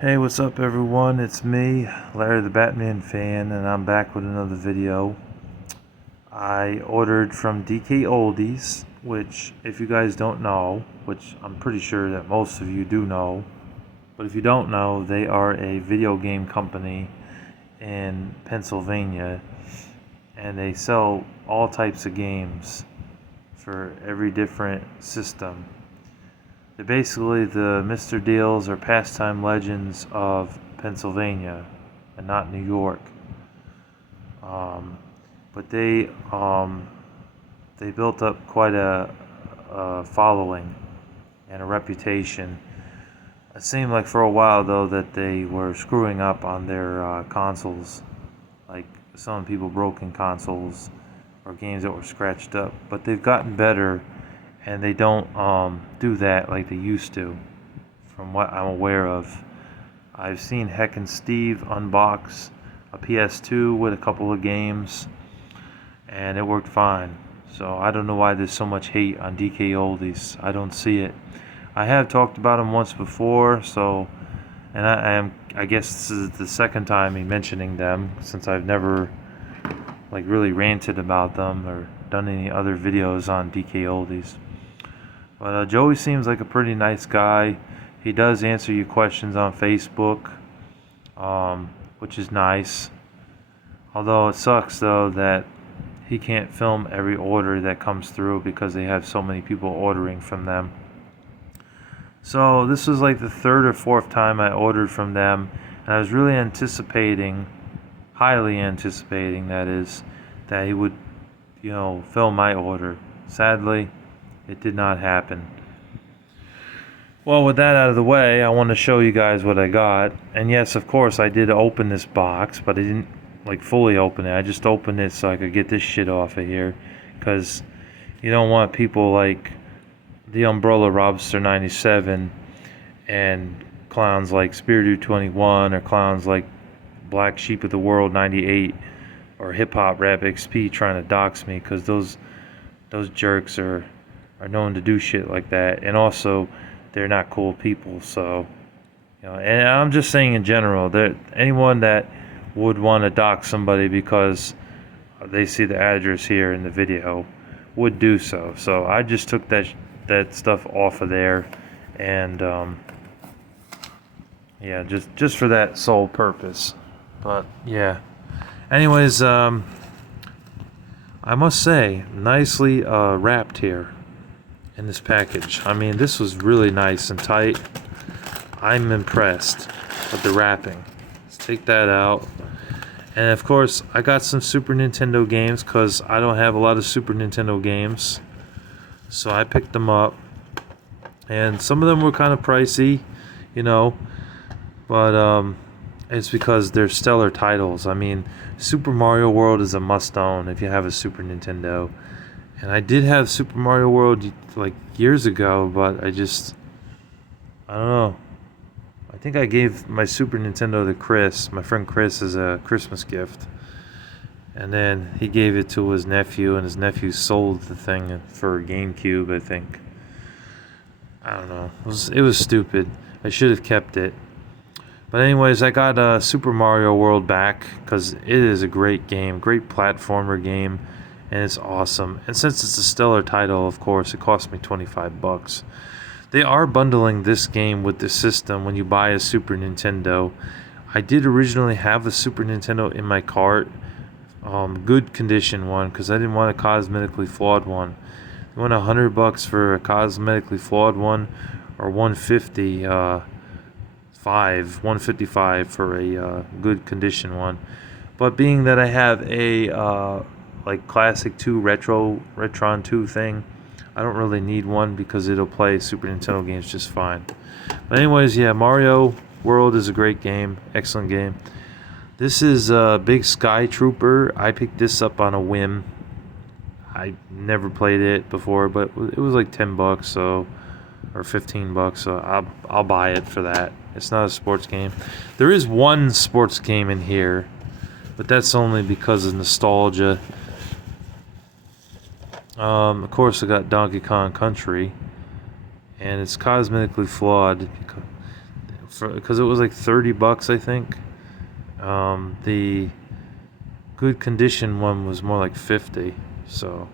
Hey, what's up everyone? It's me, Larry the Batman fan, and I'm back with another video. I ordered from DK Oldies, which if you guys don't know, which I'm pretty sure that most of you do know, but if you don't know, they are a video game company in Pennsylvania, and they sell all types of games for every different system. They're basically the Mr. Deals or Pastime Legends of Pennsylvania and not New York. But they built up quite a following and a reputation. It seemed like for a while though that they were screwing up on their consoles, like selling people broken consoles or games that were scratched up. But they've gotten better, and they don't do that like they used to, from what I'm aware of. I've seen Heckin' Steve unbox a PS2 with a couple of games, and it worked fine. So I don't know why there's so much hate on DK Oldies. I don't see it. I have talked about him once before, and I guess this is the second time me mentioning them, since I've never like really ranted about them or done any other videos on DK Oldies. But Joey seems like a pretty nice guy. He does answer your questions on Facebook, which is nice. Although it sucks though that he can't film every order that comes through because they have so many people ordering from them. So this was like the third or fourth time I ordered from them, and I was really anticipating, highly anticipating that is, that he would, film my order. Sadly, it did not happen. Well, with that out of the way, I want to show you guys what I got. And yes, of course, I did open this box, but I didn't like fully open it. I just opened it so I could get this shit off of here, because you don't want people like the Umbrella Robster 97 and clowns like Spiritu 21 or clowns like Black Sheep of the World 98 or Hip Hop Rap XP trying to dox me, because those jerks are known to do shit like that, and also they're not cool people. So and I'm just saying in general that anyone that would want to dox somebody because they see the address here in the video would do so. So I just took that stuff off of there, and yeah, just for that sole purpose. But yeah, anyways, I must say, nicely wrapped here in this package. I mean, this was really nice and tight. I'm impressed with the wrapping. Let's take that out. And of course, I got some Super Nintendo games because I don't have a lot of Super Nintendo games. So I picked them up. And some of them were kind of pricey, but it's because they're stellar titles. I mean, Super Mario World is a must-own if you have a Super Nintendo. And I did have Super Mario World like years ago, but I don't know. I think I gave my Super Nintendo to Chris, my friend Chris, as a Christmas gift. And then he gave it to his nephew, and his nephew sold the thing for GameCube, I think. I don't know. It was stupid. I should have kept it. But anyways, I got Super Mario World back because it is a great game, great platformer game, and it's awesome. And since it's a stellar title, of course, it cost me $25. They are bundling this game with the system when you buy a Super Nintendo. I did originally have a Super Nintendo in my cart, good condition one, because I didn't want a cosmetically flawed one. You want $100 for a cosmetically flawed one, or $155 for a good condition one. But being that I have a like Classic 2 Retron 2 thing, I don't really need one because it'll play Super Nintendo games just fine. But anyways, yeah, Mario World is a great game, excellent game. This is Big Sky Trooper. I picked this up on a whim. I never played it before, but it was like $10, so, or $15, so I'll buy it for that. It's not a sports game. There is one sports game in here, but that's only because of nostalgia. Of course, I got Donkey Kong Country, and it's cosmetically flawed because it was like $30, I think. The good condition one was more like 50. So,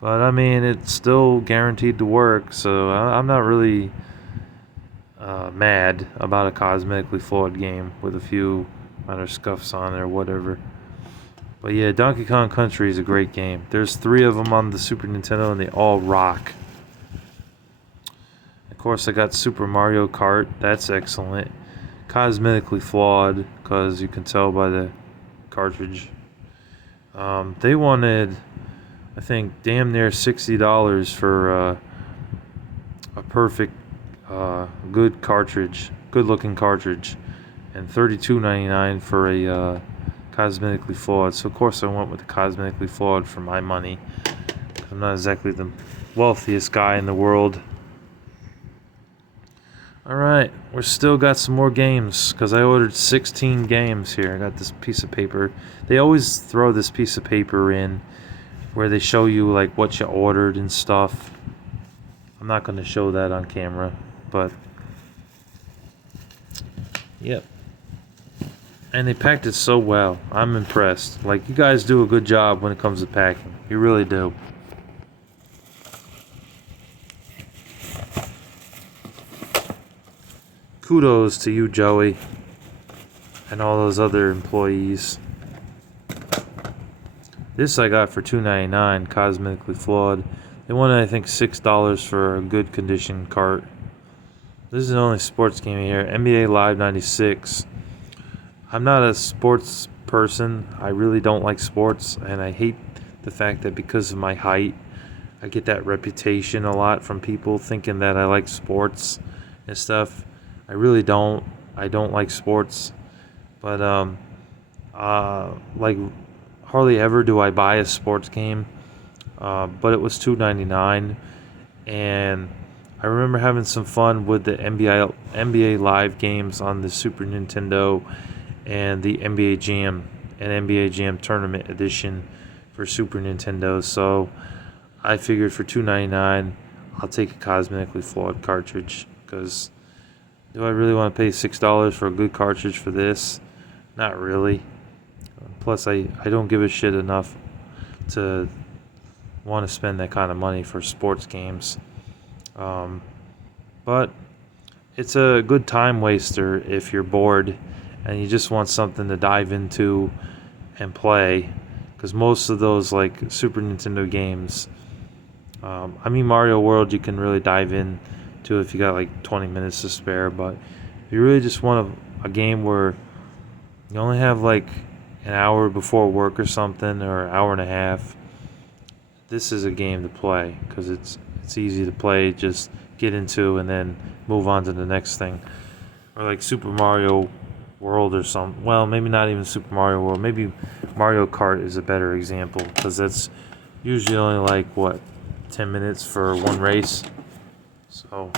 but I mean, it's still guaranteed to work. So I'm not really mad about a cosmetically flawed game with a few minor scuffs on it or whatever. But yeah, Donkey Kong Country is a great game. There's 3 of them on the Super Nintendo, and they all rock. Of course, I got Super Mario Kart. That's excellent. Cosmetically flawed, because you can tell by the cartridge. They wanted, I think, damn near $60 for a perfect, good cartridge, good-looking cartridge, and $32.99 for a cosmetically flawed. So of course I went with the cosmetically flawed for my money. I'm not exactly the wealthiest guy in the world. Alright, we're still got some more games, because I ordered 16 games here. I got this piece of paper. They always throw this piece of paper in where they show you like what you ordered and stuff. I'm not going to show that on camera, but yep. And they packed it so well. I'm impressed. Like, you guys do a good job when it comes to packing. You really do. Kudos to you, Joey, and all those other employees. This I got for $2.99, cosmetically flawed. They wanted, I think, $6 for a good condition cart. This is the only sports game here. NBA Live 96. I'm not a sports person. I really don't like sports, and I hate the fact that because of my height, I get that reputation a lot from people thinking that I like sports and stuff. I really don't. I don't like sports, but like hardly ever do I buy a sports game. But it was $2.99, and I remember having some fun with the NBA Live games on the Super Nintendo and the NBA Jam and NBA Jam Tournament Edition for Super Nintendo. So I figured for $2.99, I'll take a cosmetically flawed cartridge, because do I really want to pay $6 for a good cartridge for this? Not really. Plus, I don't give a shit enough to want to spend that kind of money for sports games. But it's a good time waster if you're bored and you just want something to dive into and play, because most of those like Super Nintendo games, I mean Mario World you can really dive in to if you got like 20 minutes to spare, but if you really just want a game where you only have like an hour before work or something, or an hour and a half, this is a game to play, because it's easy to play, just get into and then move on to the next thing. Or like Super Mario World or something. Well, maybe not even Super Mario World. Maybe Mario Kart is a better example, because that's usually only like, what, 10 minutes for one race. So,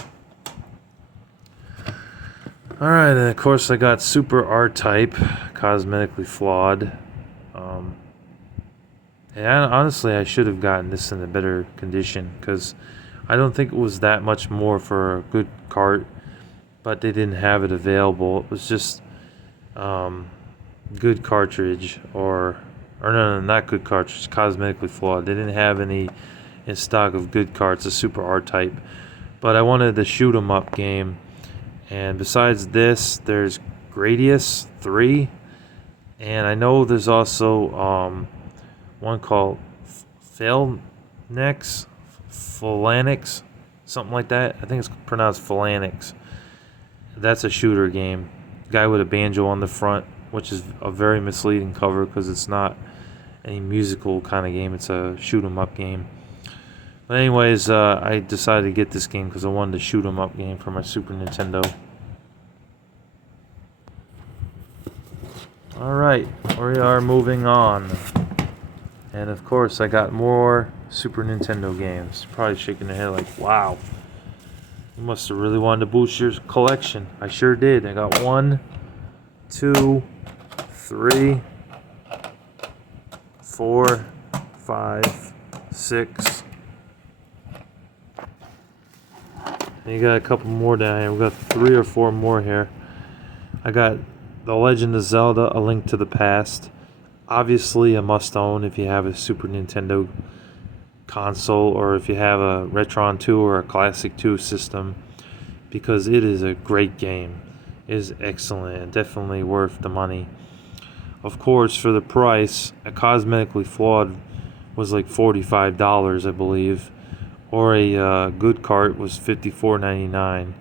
alright, and of course I got Super R-Type, cosmetically flawed. And honestly, I should have gotten this in a better condition, because I don't think it was that much more for a good cart, but they didn't have it available. It was just good cartridge, or no, not good cartridge, cosmetically flawed. They didn't have any in stock of good carts, a Super R-Type. But I wanted the shoot 'em up game, and besides this, there's Gradius 3, and I know there's also one called Phalanx, something like that. I think it's pronounced Phalanx. That's a shooter game. Guy with a banjo on the front, which is a very misleading cover, because it's not any musical kind of game. It's a shoot 'em up game. But anyways, I decided to get this game because I wanted a shoot 'em up game for my Super Nintendo. Alright, we are moving on. And of course, I got more Super Nintendo games. Probably shaking their head like, wow. You must have really wanted to boost your collection. I sure did. I got 1, 2, 3, 4, 5, 6. And you got a couple more down here. We got 3 or 4 more here. I got The Legend of Zelda: A Link to the Past. Obviously a must-own if you have a Super Nintendo console or if you have a Retron 2 or a Classic 2 system, because it is a great game. It is excellent and definitely worth the money. Of course, for the price, a cosmetically flawed was like $45, I believe, or a good cart was $54.99.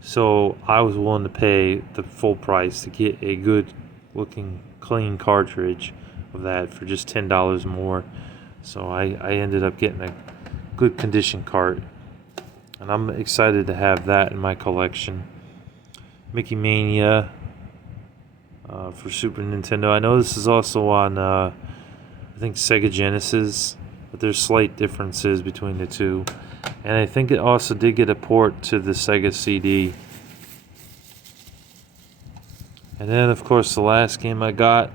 So I was willing to pay the full price to get a good looking clean cartridge of that for just $10 more. So I ended up getting a good condition cart, and I'm excited to have that in my collection. Mickey Mania for Super Nintendo. I know this is also on I think Sega Genesis, but there's slight differences between the two. And I think it also did get a port to the Sega CD. And then, of course, the last game I got,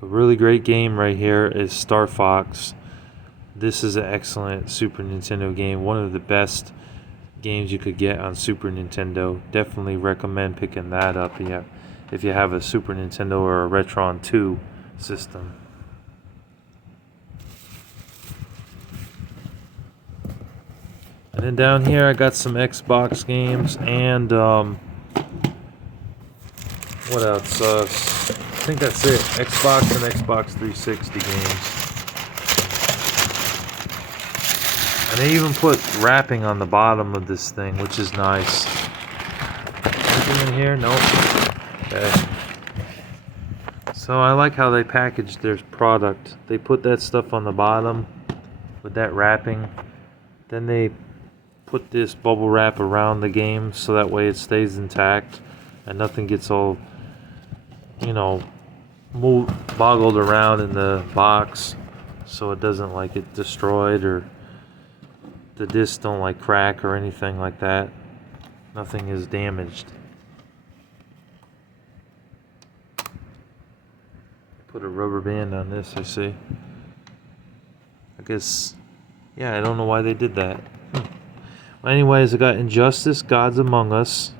a really great game right here, is Star Fox. This is an excellent Super Nintendo game. One of the best games you could get on Super Nintendo. Definitely recommend picking that up if you have a Super Nintendo or a Retron 2 system. And then down here I got some Xbox games and what else? I think that's it. Xbox and Xbox 360 games. And they even put wrapping on the bottom of this thing, which is nice. Anything in here? Nope. Okay. So I like how they package their product. They put that stuff on the bottom with that wrapping. Then they put this bubble wrap around the game so that way it stays intact and nothing gets all, boggled around in the box, so it doesn't like get destroyed or the discs don't like crack or anything like that. Nothing is damaged. Put a rubber band on this, I see. I guess, yeah, I don't know why they did that. Well, anyways, I got Injustice: Gods Among Us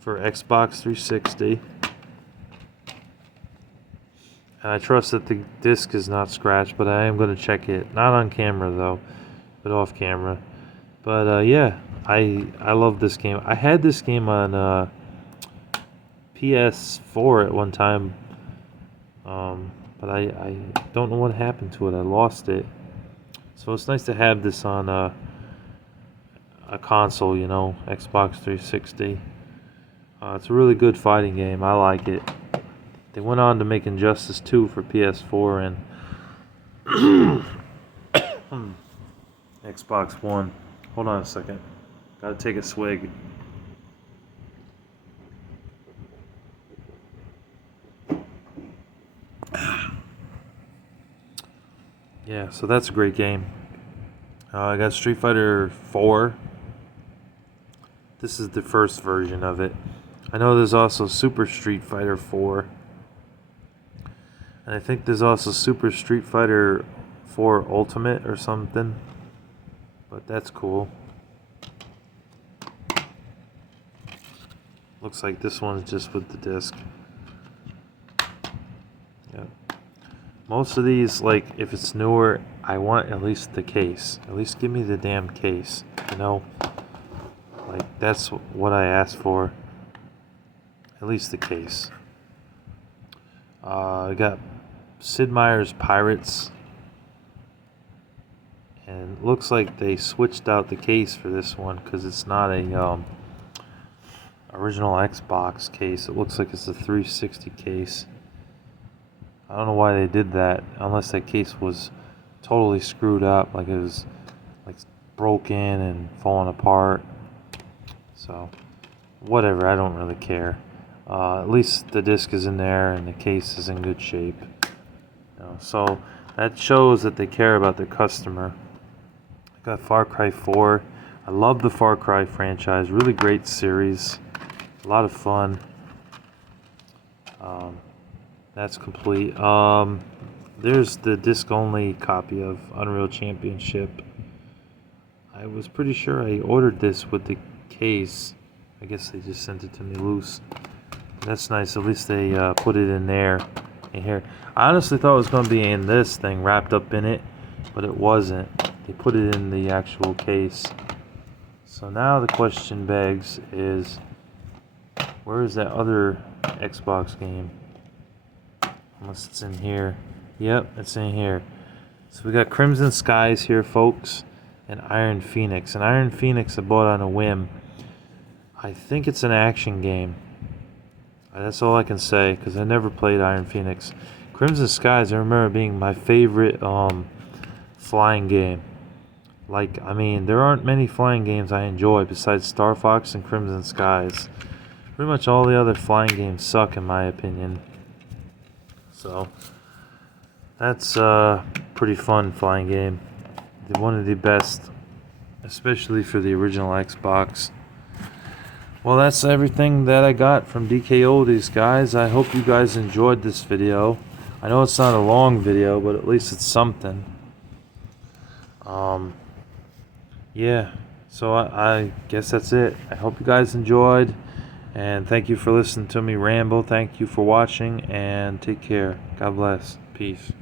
for Xbox 360. And I trust that the disc is not scratched, but I am going to check it. Not on camera, though, but off camera. But, yeah, I love this game. I had this game on PS4 at one time, but I don't know what happened to it. I lost it. So it's nice to have this on a console, Xbox 360. It's a really good fighting game. I like it. They went on to make Injustice 2 for PS4 and Xbox One. Hold on a second. Gotta take a swig. Yeah, so that's a great game. I got Street Fighter 4. This is the first version of it. I know there's also Super Street Fighter 4. And I think there's also Super Street Fighter 4 Ultimate or something. But that's cool. Looks like this one's just with the disc. Yeah. Most of these, like, if it's newer, I want at least the case. At least give me the damn case. Like, that's what I asked for. At least the case. I got Sid Meier's Pirates. And it looks like they switched out the case for this one because it's not a original Xbox case. It looks like it's a 360 case. I don't know why they did that, unless that case was totally screwed up, like it was like broken and falling apart. So, whatever, I don't really care. At least the disc is in there and the case is in good shape. So that shows that they care about their customer. I got Far Cry 4. I love the Far Cry franchise. Really great series. A lot of fun. That's complete. There's the disc-only copy of Unreal Championship. I was pretty sure I ordered this with the case. I guess they just sent it to me loose. That's nice. At least they put it in there. In here. I honestly thought it was going to be in this thing wrapped up in it, but it wasn't. They put it in the actual case. So now the question begs is, where is that other Xbox game? Unless it's in here. Yep, it's in here. So we got Crimson Skies here, folks, and Iron Phoenix. And Iron Phoenix I bought on a whim. I think it's an action game. That's all I can say, because I never played Iron Phoenix. Crimson Skies, I remember being my favorite flying game. Like, I mean, there aren't many flying games I enjoy besides Star Fox and Crimson Skies. Pretty much all the other flying games suck, in my opinion. So, that's a pretty fun flying game. One of the best, especially for the original Xbox. Well, that's everything that I got from DK Oldies, guys. I hope you guys enjoyed this video. I know it's not a long video, but at least it's something. Yeah, so I guess that's it. I hope you guys enjoyed, and thank you for listening to me ramble. Thank you for watching, and take care. God bless. Peace.